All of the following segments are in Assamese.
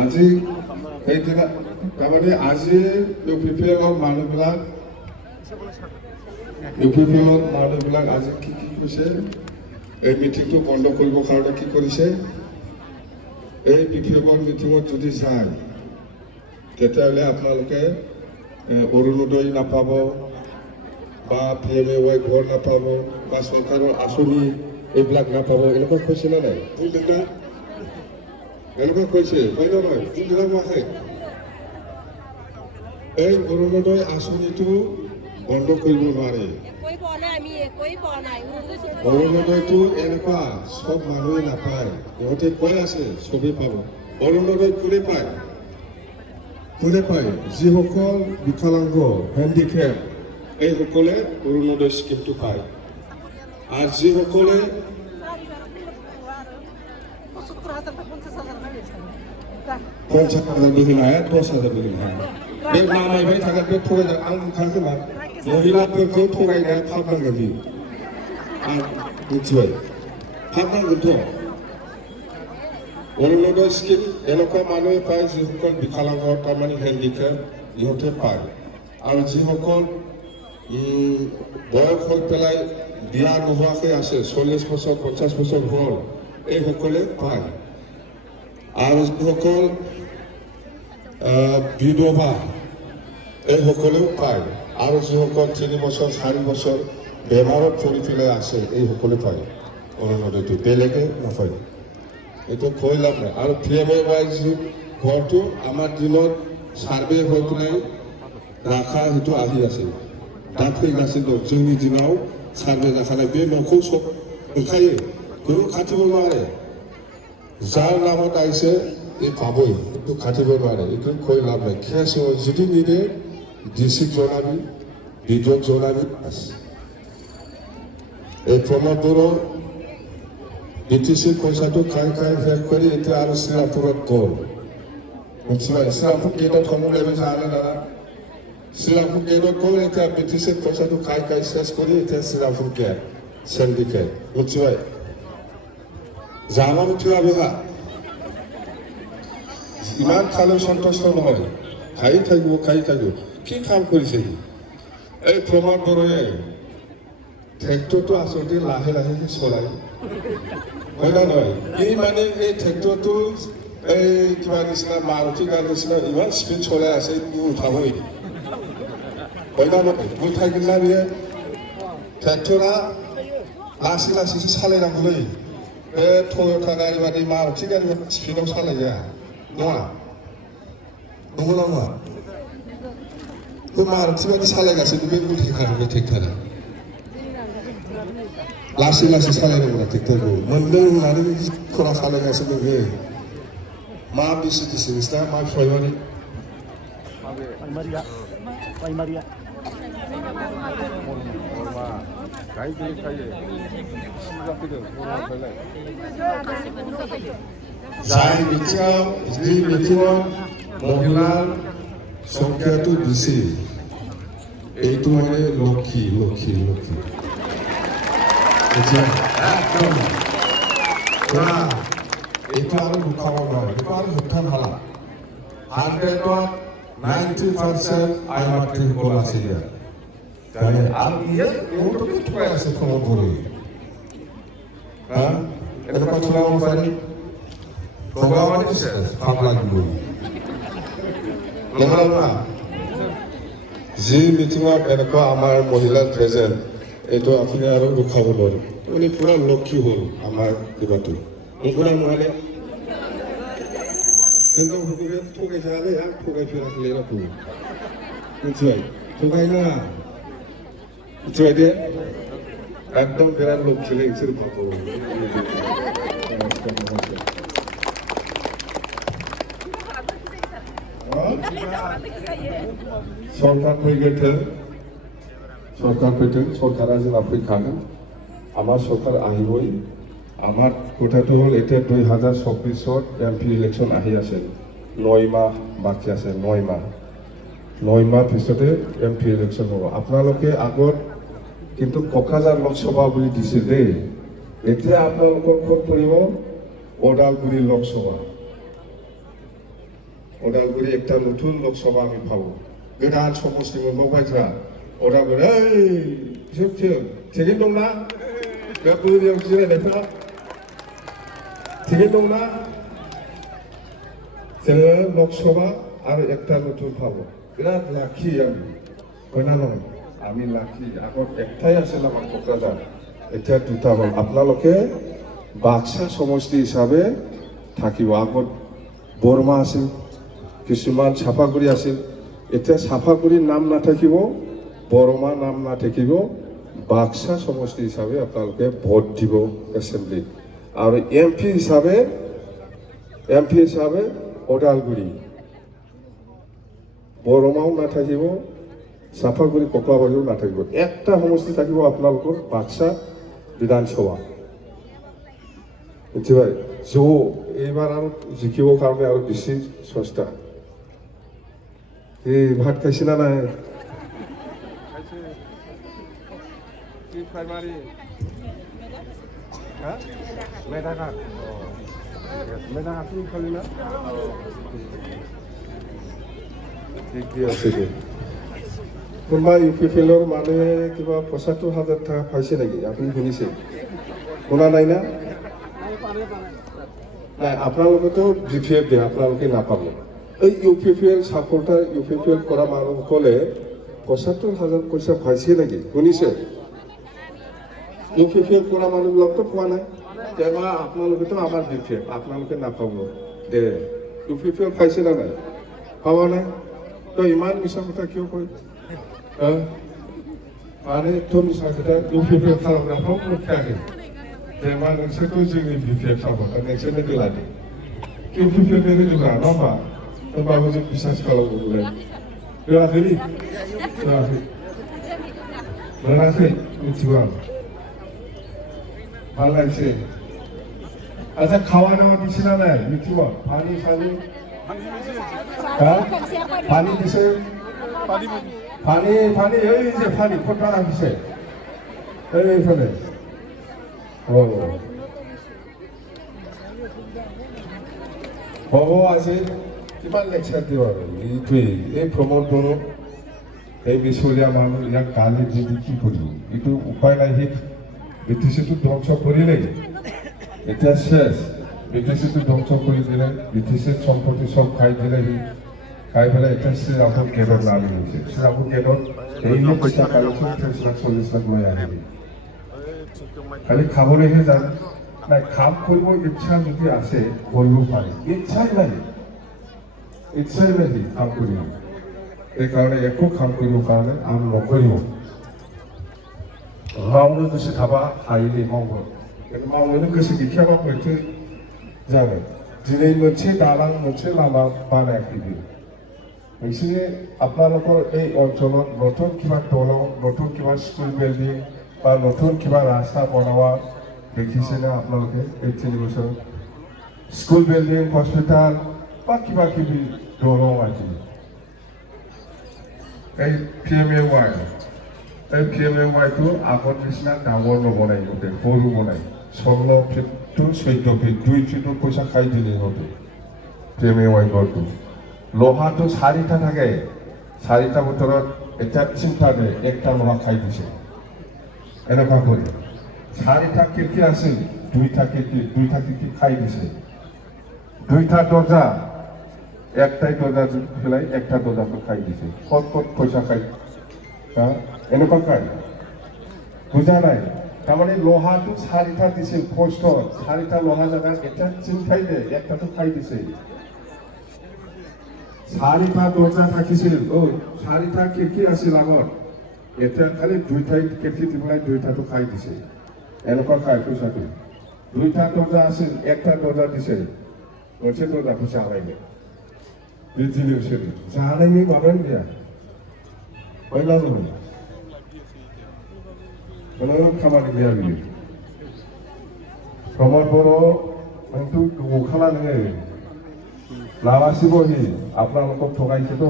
আজি সেইদিনা তাৰমানে আজি ইউপিপিএলৰ মানুহবিলাক আজি কি কৈছে এই মিটিংটো বন্ধ কৰিবৰ কাৰণে কি কৰিছে এই পিপিএলৰ মিটিঙত যদি যায় তেতিয়াহ'লে আপোনালোকে অৰুণোদয় নাপাব বা PMAY ঘৰ নাপাব বা চৰকাৰৰ আঁচনি এইবিলাক নাপাব এনেকুৱা কৈছে নে নাই এনেকুৱা কৈছে হয় নে নহয় কোনদিনা আহে এই অৰুণোদয় আঁচনিটো বন্ধ কৰিব নোৱাৰে অৰুণোদয়টো এনেকুৱা সব মানুহে নাপায় ইহঁতে কৈ আছে চবেই পাব অৰুণোদয় কোনে পায় যিসকল বিকলাংগ হেণ্ডিকেপ এইসকলে অৰুণোদয় স্কিমটো পায় আৰু যিসকলে 50,000 बिहिन हाया 10,000 बिहिन हाया बे नामायबाय थागोन बे थगायनाय आं बुंखाखै मा महिलाफोरखौ थगायनाया फाबनांगोन बियो आं मिथिबाय फाबनांगोनथ' অৰুণোদয় স্কিম এনেকুৱা মানুহে পায় যিসকল বিকলাংগ তাৰমানে হেণ্ডিকেপ ইহঁতে পায় আৰু যিসকল বয়স হৈ পেলাই বিয়া নোহোৱাকৈ আছে 40 বছৰ 50 বছৰ হ'ল এইসকলে পায় আৰু যিসকল বিধৱা এইসকলেও পায় আৰু যিসকল 3 বছৰ 4 বছৰ বেমাৰত পৰি পেলাই আছে এইসকলে পায় অৰুণোদয়টো বেলেগে নাপায় এইটো কৈ লাভ নাই আৰু PMAY যি ঘৰটো আমাৰ দিনত সাৰ্ভে হৈ পেলাই ৰাখা সেইটো আহি আছিল दा फैगासिनो दं जोंनि दिनाव सार्भे जाखानाय बे न'खौ सब ओंखायो बेखौ खाथिबो मारे যার নামত আইছে এই পাবই কিন্তু খাটিব নোৱাৰে এইটো কৈ লাভ নাই কেছ যদি নিদে ডিসিক জনাবি বিডিঅ'ক জনাবি এই প্ৰমোদ বড়ো বিটিসি পইচাটো খাই শেষ কৰি এতিয়া আৰু শ্ৰীৰামপুৰত গ'ল মিथिবাই শ্ৰীৰামপুৰ কেইটা থমক লেবে জানে দাদা শ্ৰীৰামপুৰ কেইটা গ'ল এতিয়া বিটিসি পইচাটো খাই শেষ কৰি এতিয়া শ্ৰীৰামপুৰ কে চেণ্ডিকে মিथिবাই জামান উঠিলা বেহা ইমান খালেও সন্তুষ্ট নহয় খাই থাকিব কি কাম কৰিছে এই প্ৰমোদ বড়োৱে ট্ৰেক্টৰটো আচলতে লাহে লাহে চলায় হয় না নহয় এই মানে এই ট্ৰেক্টৰটো এই কিবা নিচিনা মাৰুতি গাড়ী নিচিনা ইমান স্পীড চলাই আছে উঠাবই হয় না নহয় উঠাই কিনা বিয়ে ট্ৰেক্টৰা লাसै लासैसो सालायनांगौलै बे टय'टा गारि बादि मारुति गारि स्पीडआव सालाया नङा नंगौ ना नङा बे मारुति बादि सालायगासिनो बे उल्थाय खारो बे ट्रेक्टरा लासै लासै सालायनांगौ ट्रेक्टरखौ मोनदों होननानै खरा सालायगासिनो बे मा बिसि नोंसिना मा फिसायमारि जाय बिथिङाव जि बिथिङाव महिलार संख्याটো बेছি এইটো মানে লক্ষী একদম এইটো আৰু লুকাব নোৱাৰে এইটো আৰু হত্যা ভালা 190% আই মাতৃসকল আছে ইয়াত আৰু ইহঁতকে থৈ আছে প্ৰমোদ বড়োৱে এনেকুৱা চলাব পাৰি ভগৱানে দিছে পাপ লাগিবই নহ'লে যি মিটিঙত এনেকুৱা আমাৰ মহিলাৰ প্ৰেজেণ্ট এইটো আপুনি আৰু ৰখাব নোৱাৰে মানে পুৰা লক্ষী হ'ল আমাৰ কিবাটো নকৰা নোৱাৰে একদম সকলোৱে ঠগাই যালে আৰু ঠগাইফেৰাখলে ৰাখো মিथिবাই ঠগাইনাङা মিथिবাই দে একদম বিৰাট লক্ষীলে ইসোর ভাবো সরকার फैगोन सरकारा जोंना फैखागोन आमार सरकार आहिबই आमार কথাটো হল এতিয়া 2024 MP ইলেকশন আহি আছে 9 মাহ বাকি আছে 9 মাহ পিছতে MP ইলেকশন হ'ব আপোনালোকে আগত কিন্তু কোকৰাঝাৰ লোকসভা বুলি দিছিল দেই এতিয়া আপোনালোকৰ ক'ত পৰিব ওদালগুৰি লোকসভা उदालगुरि एकटा नতুन लकसभा आमी पाबो गोदान समस्ति मोनबावबाय जोंहा उदालगुरि ओइ थिगैनो दंना बे बोरियाव जिरायनायफ्रा थिगैनो दंना जोङो लकसभा आरो एकटा नতুन पाबो बिराद लाखि आमी হয়না নহয় আমি লাখি আগত একটাই আছিল আমাৰ কোকৰাঝাৰ এতিয়া দুটা হ'ল আপোনালোকে বাক্সা সমষ্টি হিচাপে থাকিব আগত বৰমা আছিল কিছুমান চাফাগুৰি আছিল এতিয়া চাফাগুৰিৰ নাম নাথাকিব বৰমা নাম নাথাকিব বাক্সা সমষ্টি হিচাপে আপোনালোকে ভোট দিব এছেম্বলি আৰু এমপি হিচাপে ওদালগুৰি বৰমাও নাথাকিব চাফাগুৰি ককলাবাৰীও নাথাকিব একটা সমষ্টি থাকিব আপোনালোকৰ বাক্সা বিধানসভা মিथिबाय এইবাৰ আৰু জিকিবৰ কাৰণে আৰু বেছি চেষ্টা এই ভাত খাইছে না নাই মেধাঘাট তুমি খালি না ঠিকে আছে দে কোনোবা ইউপিপিএলৰ মানুহে কিবা ৭৫,০০০ টকা পাইছে নেকি আপুনি শুনিছে শুনা নাই না নাই আপোনালোকেতো বিপিএফ দিয়ে আপোনালোকে নাপাব এই ইউপিপিএল সাপোৰ্টাৰ ইউপিপিএল কৰা মানুহসকলে ৭৫,০০০ পইচা পাইছে নেকি শুনিছে ইউপিপিএল কৰা মানুহবিলাকতো পোৱা নাই তেনে আপোনালোকেতো আমাৰ বিপিএফ আপোনালোকে নাপাব দে ইউপিপিএল পাইছে না নাই পাৱা নাই তো ইমান মিছা কথা কিয় কয় माने तुम साखिता इउपिपिएल खालामग्राफ्राव मोनखायाखै दे मा नोंसोरखौ जोंनि बिपिएफ सापर्टार नोंसोरनो होलादो इउपिपिएलनि होजोबा नङा होमबा होमबाबो जों बिसास खालामगौलाय होआखै मोनाखै मिथिगौ आं ভাল লাগছে আচ্ছা খাওয়া দাওয়া দিছে না নাই মিथिगौ পানি পানি দিছে পানি এই যে পানি কোনটা রাখছে এইখানে বাবু আছে কিমান লেকচাৰ দিব আৰু এইটোৱেই এই প্ৰমোদ বড়ো এই মিছলীয়া মানুহ ইয়াক গালি দি কি কৰিব এইটো উপায় নাই সি বিটিচিটো ধ্বংস কৰিলেই এতিয়া শেষ বিটিচিটো ধ্বংস কৰি দিলে বিটিচিৰ সম্পত্তি চব খাই দিলে সি খাই পেলাই এতিয়া শ্ৰীৰামপুৰ গেটত নামি গৈছে শ্ৰীৰামপুৰ গেটত এই পইচা কালি ৩০ লাখ লৈ আহিবি খালি খাবলৈহে জানে নাই কাম কৰিব ইচ্ছা যদি আছে কৰিব পাৰে ইচ্ছাই নাই কাম কৰিব এইকাৰণে একো কাম কৰিবৰ কাৰণে আম নকৰিব मावनो गोसो थाबा हायोलै मावगोन मावनो गोसो गैखायाबा बोरैथो जागोन दिनै मोनसे दालां मोनसे लामा बानायाखै बियो नोंसोरनि আপোনালোকৰ এই অঞ্চলত নতুন কিবা দলং নতুন কিবা স্কুল বিল্ডিং বা নতুন কিবা ৰাস্তা বনোৱা দেখিছেনে আপোনালোকে এই ৩ বছৰ স্কুল বিল্ডিং হস্পিটাল বা কিবা কিবি দলং আছে এই PMAY এই PMAYটো আগত নিচিনা ডাঙৰ নবনাই ইহঁতে সৰু বনাই ১৬ ফিট টু ১৪ ফিট ২ ফিটৰ পইচা খাই দিলে ইহঁতে PMAY ঘৰটো লোহাটো ৪টা থাকে ৪টা ভিতৰত এটা চিন্তা দে একটা লোহা খাই দিছে এনেকুৱা কৰি ৪টা খিৰিকী আছিল ২টা খিৰিকী খাই দিছে ২টা দৰ্জা একটাই দৰ্জা পেলাই একটা দৰ্জাটো খাই দিছে ক'ত পইচা খাই এনেকুৱা খাই বুজা নাই তাৰমানে লোহাটো ৪টা দিছিল পোষ্টত ৪টা লোহা জেগাত এটা চিন্তাই দে একটাটো খাই দিছে ৪টা দৰ্জা থাকিছিল ৪টা খিৰিকী আছিল আগত এতিয়া খালি ২টাই খিৰিকী দি পেলাই ২টাটো খাই দিছে এনেকুৱা খাই পইচাটো ২টা দৰ্জা আছিল একটা দৰ্জা দিছে मोनसे दर्जाखौ जालायनो बिदिनो बिसोरो जानायनि माबायानो गैया बयनाबो खुनु खामानि गैया बियो प्रमद बर' नोंथ' गोबावखाला नोङो लाबासिबहि আপোনালোকক ঠগাইছেতো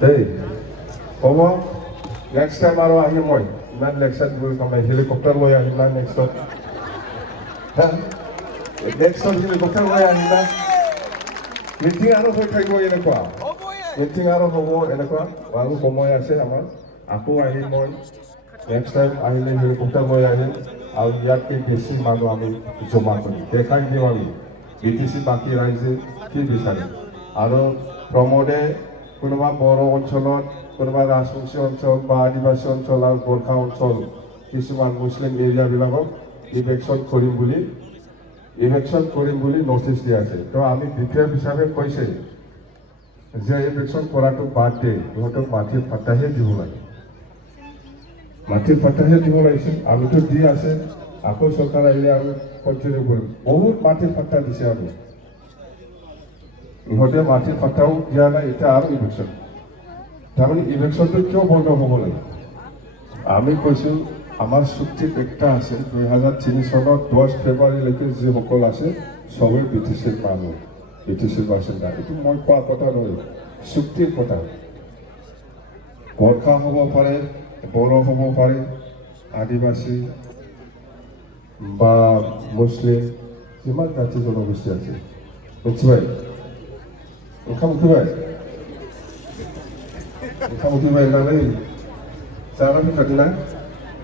দেই হ'ব নেক্সট টাইম আৰু আহিম মই ইমান লেকচাৰ দিব কাৰণে হেলিকপ্টাৰ লৈ আহিম না নেক্সট হেলিকপ্টাৰ লৈ আহিবা মিটিং আৰু হৈ থাকিব এনেকুৱা মিটিং আৰু হ'ব এনেকুৱা আৰু সময় আছে আমাৰ আকৌ আহিম মই নেক্সট টাইম আহিলে হেলিকপ্টাৰ লৈ আহিম আৰু ইয়াতকৈ বেছি মানুহ আমি জমা কৰিম দেখাই দিম আমি বিটিচি বাকী ৰাইজে কি বিচাৰে আৰু প্ৰমোদে কোনোবা বড়ো অঞ্চলত কোনোবা ৰাজবংশী অঞ্চল বা আদিবাসী অঞ্চল আৰু গোৰ্খা অঞ্চল কিছুমান মুছলিম এৰিয়াবিলাকক ইলেকশ্যন কৰিম বুলি নটিচ দিয়া আছে তো আমি বিপিএফ হিচাপে কৈছে যে ইলেকশ্যন কৰাটো বাদ দে ইহঁতক মাটিৰ পাত্তাহে দিব লাগে মাটিৰ পাত্তাহে দিব লাগিছিল আমিতো দি আছে আকৌ চৰকাৰ আহিলে আমি কণ্টিনিউ কৰিম বহুত মাটিৰ পাত্তা দিছে আমি ইহঁতে মাটিৰ পাত্তাও দিয়া নাই এতিয়া আৰু ইলেকশ্যন তাৰমানে ইলেকশ্যনটো কিয় বন্ধ হ'ব লাগে আমি কৈছোঁ আমাৰ চুক্তিত একটা আছে 2003 চনত 10 ফেব্ৰুৱাৰীলৈকে যিসকল আছে সবেই বিটিচিৰ মানুহ বিটিচিৰ বাসিন্দা এইটো মই কোৱা কথা নহয় চুক্তিৰ কথা গোৰ্খা হ'ব পাৰে বড়ো হ'ব পাৰে আদিবাসী বা মুছলিম যিমান জাতি জনগোষ্ঠী আছে উঠিবাই ওখান উঠিবাই নালাগে জানাবি খাটি না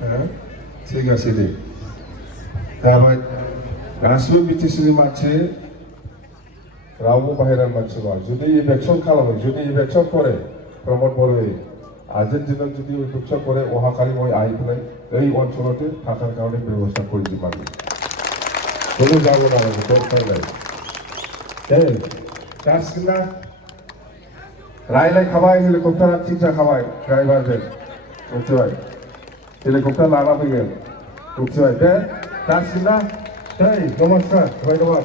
হ্যাঁ ঠিক আছে দে তারপরে গাছবো বিটিসিनि মাनसि रावबो बाहेरानि मानसि नङा जुदि इलेक्शन खालामो जुदि इलेक्शन करे प्रमोद बर'यै আজিৰ দিনত যদি ইলেকশ্যন কৰে অহাকালি মই আহি পেলাই এই অঞ্চলতে থাকাৰ কাৰণে ব্যৱস্থা কৰি দিম আমি কোনো যাব নালাগে দৰকাৰ নাই এই গাছকিনা रायलाय खाबाय हेलिकप्टारा थिग जाखाबाय ड्राइभारजों उठिबाय हेलिकप्टार लाना फैगोन उठिबाय दे जासिगोन ना नमस्कार धन्यबाद